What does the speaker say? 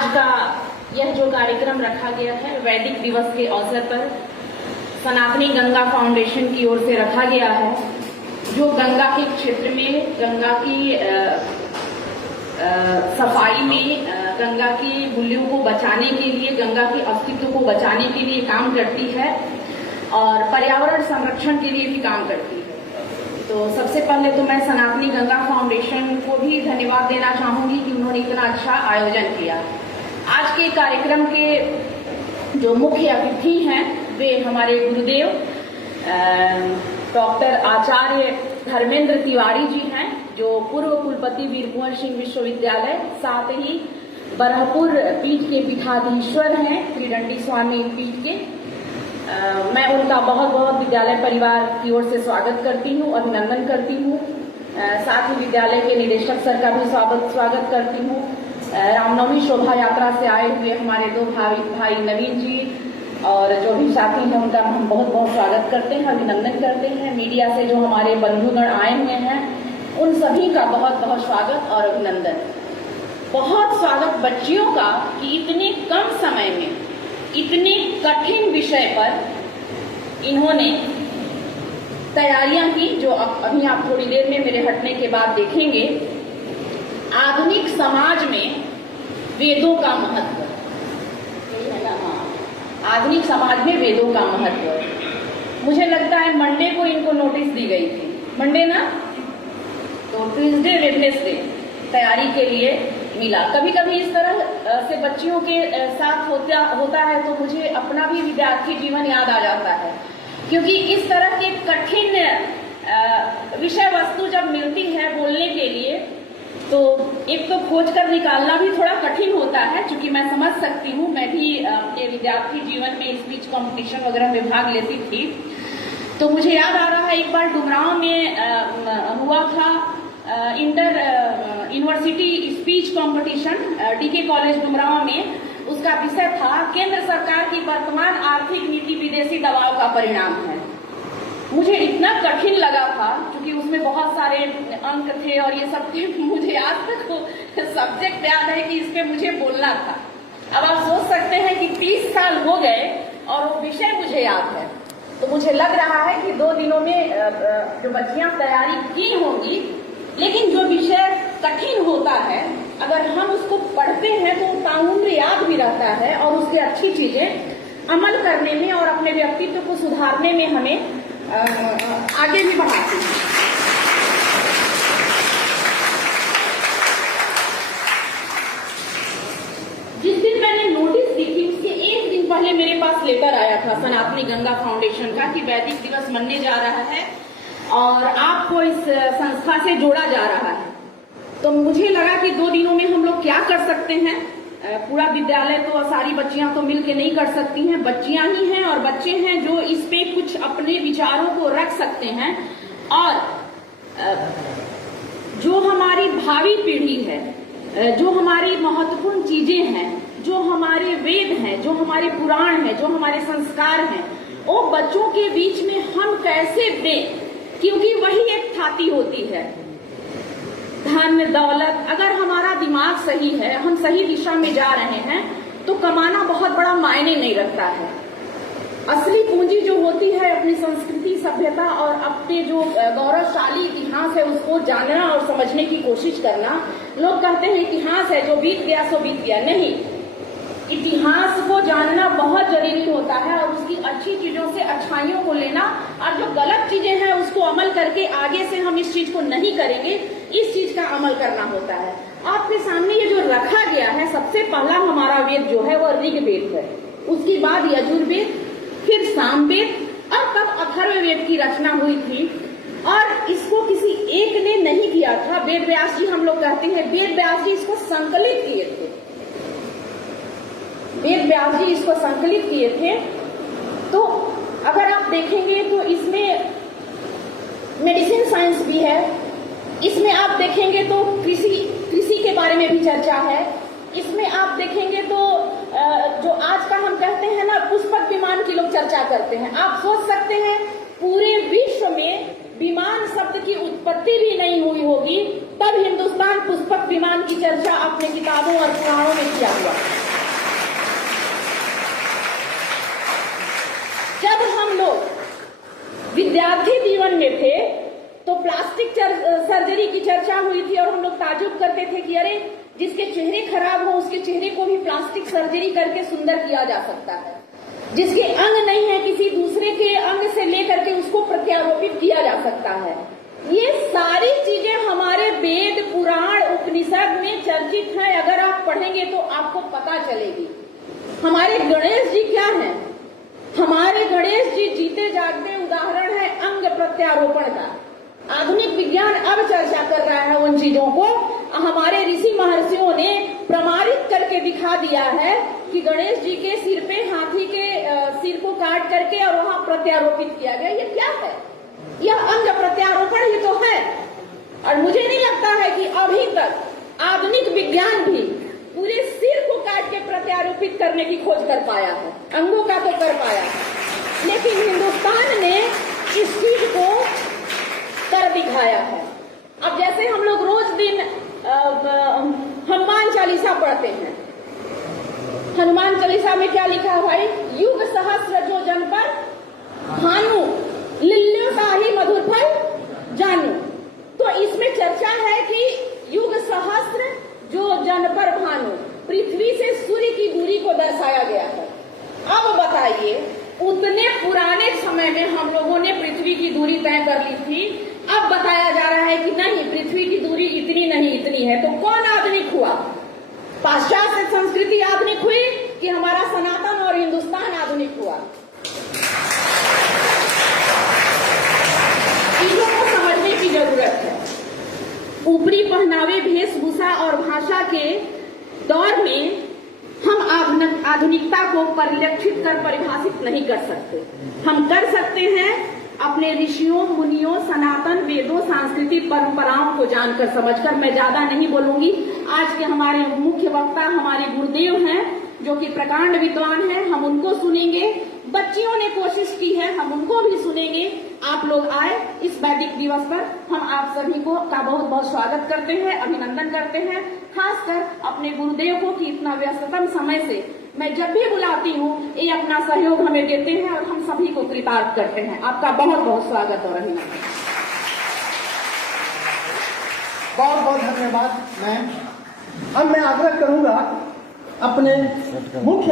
आज का यह जो कार्यक्रम रखा गया है वैदिक दिवस के अवसर पर सनातनी गंगा फाउंडेशन की ओर से रखा गया है, जो गंगा के क्षेत्र में गंगा की सफाई में गंगा की मूल्यों को बचाने के लिए, गंगा के अस्तित्व को बचाने के लिए काम करती है और पर्यावरण संरक्षण के लिए भी काम करती है। तो सबसे पहले तो मैं सनातनी गंगा फाउंडेशन को भी धन्यवाद देना चाहूंगी कि उन्होंने इतना अच्छा आयोजन किया। आज के कार्यक्रम के जो मुख्य अतिथि हैं वे हमारे गुरुदेव डॉक्टर आचार्य धर्मेंद्र तिवारी जी हैं, जो पूर्व कुलपति वीर कुंवर सिंह विश्वविद्यालय, साथ ही बरहपुर पीठ के पीठाधीश्वर हैं, त्रिदंडी स्वामी पीठ के। मैं उनका बहुत बहुत विद्यालय परिवार की ओर से स्वागत करती हूँ, अभिनंदन करती हूँ। साथ ही विद्यालय के निदेशक सर का भी स्वागत करती हूँ। रामनवमी शोभा यात्रा से आए हुए हमारे दो भाई नवीन जी और जो भी साथी हैं उनका हम बहुत बहुत स्वागत करते हैं, अभिनंदन करते हैं। मीडिया से जो हमारे बंधुगण आए हुए हैं उन सभी का बहुत बहुत स्वागत और अभिनंदन। बहुत स्वागत बच्चियों का कि इतने कम समय में इतने कठिन विषय पर इन्होंने तैयारियां की, जो अभी आप थोड़ी देर में मेरे हटने के बाद देखेंगे। आधुनिक समाज में वेदों का महत्व है ना, हाँ, आधुनिक समाज में वेदों का महत्व। मुझे लगता है मंडे को इनको नोटिस दी गई थी, मंडे ना, तो ट्यूसडे वेडनेसडे तैयारी के लिए मिला। कभी कभी इस तरह से बच्चियों के साथ होता है तो मुझे अपना भी विद्यार्थी जीवन याद आ जाता है, क्योंकि इस तरह के कठिन विषय वस्तु जब मिलती है बोलने के लिए तो एक तो खोज कर निकालना भी थोड़ा कठिन होता है। क्योंकि मैं समझ सकती हूँ, मैं भी अपने विद्यार्थी जीवन में स्पीच कंपटीशन वगैरह में भाग लेती थी, तो मुझे याद आ रहा है एक बार डुमरांव में हुआ था inter university speech competition, DK college Dumraon में। उसका विषय था केंद्र सरकार की वर्तमान आर्थिक नीति विदेशी दबाव का परिणाम है। मुझे इतना कठिन लगा था क्योंकि उसमें बहुत सारे अंक थे और ये सब थे, मुझे आज तक सब्जेक्ट याद है कि इस पे मुझे बोलना था। अब आप सोच सकते हैं कि 30 साल हो गए और वो विषय मुझे याद है। तो मुझे लग रहा है कि 2 दिनों में जो बच्चियां तैयारी की होंगी, लेकिन जो विषय कठिन होता है अगर हम उसको पढ़ते हैं तो ताउम्र याद भी रहता है और उसकी अच्छी चीजें अमल करने में और अपने व्यक्तित्व को सुधारने में हमें आगे भी बढ़ाती है। जिस दिन मैंने नोटिस दी थी उसके एक दिन पहले मेरे पास लेटर आया था सनातनी गंगा फाउंडेशन का कि वैदिक दिवस मनने जा रहा है और आपको इस संस्था से जोड़ा जा रहा है। तो मुझे लगा कि 2 दिनों में हम लोग क्या कर सकते हैं। पूरा विद्यालय तो सारी बच्चियां तो मिलके नहीं कर सकती हैं, बच्चियां ही हैं और बच्चे हैं जो इस पे कुछ अपने विचारों को रख सकते हैं। और जो हमारी भावी पीढ़ी है, जो हमारी महत्वपूर्ण चीजें हैं, जो हमारे वेद हैं, जो हमारे पुराण हैं, जो हमारे संस्कार हैं, वो बच्चों के बीच में हम कैसे दें, क्योंकि वही एक थाती होती है। धन दौलत, अगर हमारा दिमाग सही है, हम सही दिशा में जा रहे हैं तो कमाना बहुत बड़ा मायने नहीं रखता है। असली पूंजी जो होती है अपनी संस्कृति, सभ्यता और अपने जो गौरवशाली इतिहास है उसको जानना और समझने की कोशिश करना। लोग कहते हैं इतिहास है, जो बीत गया सो बीत गया। नहीं, इतिहास को जानना बहुत जरूरी होता है और उसकी अच्छी चीजों से अच्छाइयों को लेना, और जो गलत चीजें हैं उसको अमल करके आगे से हम इस चीज को नहीं करेंगे, इस चीज का अमल करना होता है। आपके सामने ये जो रखा गया है, सबसे पहला हमारा वेद जो है वो ऋग्वेद है, उसके बाद यजुर्वेद, फिर सामवेद और तब अथर्ववेद की रचना हुई थी। और इसको किसी एक ने नहीं किया था, वेद व्यास जी हम लोग कहते हैं, वेद व्यास जी इसको संकलित किए थे। वेद व्यास जी इसको संकलित किए थे। तो अगर आप देखेंगे तो इसमें मेडिसिन साइंस भी है, इसमें आप देखेंगे तो कृषि के बारे में भी चर्चा है, इसमें आप देखेंगे तो जो आज का हम कहते हैं ना पुष्पक विमान की लोग चर्चा करते हैं। आप सोच सकते हैं पूरे विश्व में विमान शब्द की उत्पत्ति भी नहीं हुई होगी, तब हिंदुस्तान पुष्पक विमान की चर्चा अपने किताबों और पुराणों में किया हुआ। जब हम लोग विद्यार्थी जीवन में थे तो प्लास्टिक सर्जरी की चर्चा हुई थी और हम लोग ताजुब करते थे कि अरे जिसके चेहरे खराब हो उसके चेहरे को भी प्लास्टिक सर्जरी करके सुंदर किया जा सकता है, जिसके अंग नहीं है किसी दूसरे के अंग से लेकर के उसको प्रत्यारोपित किया जा सकता है। ये सारी चीजें हमारे वेद पुराण उपनिषद में चर्चित हैं। अगर आप पढ़ेंगे तो आपको पता चलेगी। हमारे गणेश जी क्या हैं? हमारे गणेश जी जीते जागते उदाहरण है अंग प्रत्यारोपण का। आधुनिक विज्ञान अब चर्चा कर रहा है उन चीजों को। हमारे ऋषि महर्षियों ने प्रमाणित करके दिखा दिया है कि गणेश जी के सिर पे हाथी के सिर को काट करके और वहां प्रत्यारोपित किया गया। ये क्या है? यह अंग प्रत्यारोपण ही तो है। और मुझे नहीं लगता है कि अभी तक आधुनिक विज्ञान भी पूरे सिर को काट के प्रत्यारोपित करने की खोज कर पाया है। अंगों का तो कर पाया है, लेकिन हिंदुस्तान ने इस चीज को कर दिखाया है। अब जैसे हम लोग रोज दिन हनुमान चालीसा पढ़ते हैं। हनुमान चालीसा में क्या लिखा है भाई? युग सहस्र जो जन पर भानु, लिल्यो साही मधुर फल जानू। तो इसमें चर्चा है कि युग सहस्र जो जन पर भानु, पृथ्वी से सूर्य की दूरी को दर्शाया गया है। अब बताइए, उतने पुराने समय में हम लोगों ने पृथ्वी की दूरी तय कर ली थी, अब बताया जा रहा है कि नहीं, पृथ्वी की दूरी इतनी नहीं इतनी है। तो कौन आधुनिक हुआ? पाश्चात्य संस्कृति आधुनिक हुई कि हमारा सनातन और हिंदुस्तान आधुनिक हुआ? चीजों को समझने की जरूरत है। ऊपरी पहनावे, वेशभूषा और भाषा के दौर में हम आधुनिकता को परिलक्षित कर परिभाषित नहीं कर सकते। हम कर सकते हैं अपने ऋषियों, मुनियों, सनातन वेदों, सांस्कृतिक परंपराओं को जानकर समझकर। मैं ज्यादा नहीं बोलूंगी। आज के हमारे मुख्य वक्ता हमारे गुरुदेव हैं जो कि प्रकांड विद्वान हैं, हम उनको सुनेंगे। बच्चियों ने कोशिश की है, हम उनको भी सुनेंगे। आप लोग आए इस वैदिक दिवस पर, हम आप सभी को का बहुत बहुत स्वागत करते हैं, अभिनंदन करते हैं। खासकर अपने गुरुदेव को कि इतना व्यस्ततम समय से मैं जब भी बुलाती हूँ ये अपना सहयोग हमें देते हैं और हम सभी को कृतार्थ करते हैं। आपका बहुत बहुत स्वागत और अभिनंदन। बहुत बहुत धन्यवाद मैम। अब मैं आग्रह करूंगा अपने मुख्य